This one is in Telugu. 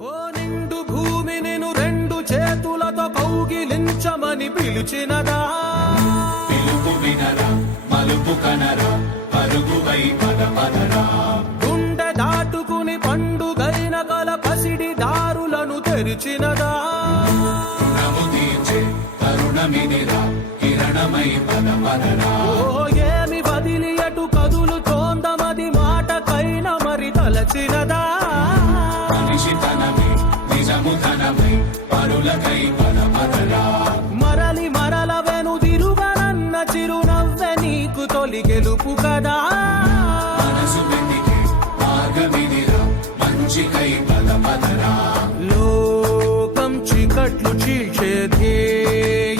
ఓ నిండు భూమి నిన్ను రెండు చేతులతో కౌగిలించమని పిలిచినదా పిలుపు వినరా మలుపు కనరా పరుగువై పద పదరా గుండె దాటుకుని పండుగైన కల పసిడి దారులను తెరిచినదా రుణము తీర్చే తరుణమిదిరా కిరణమై పద పదరా ఓ ఏమి వదిలి అటు కదులుతోందమది మాటకైన మరి తలచినదా మనిషి తనమే నిజము ధనమై పరులకై పద పదరా మరలి మరల వెనుదిరుగనన్న చిరునవ్వె నీకు తొలి గెలుపు కదా మనసు వెతికే మార్గమిదిరా మంచికై పద పదరా లోకం చీకట్లు చీల్చే ధ్యేయం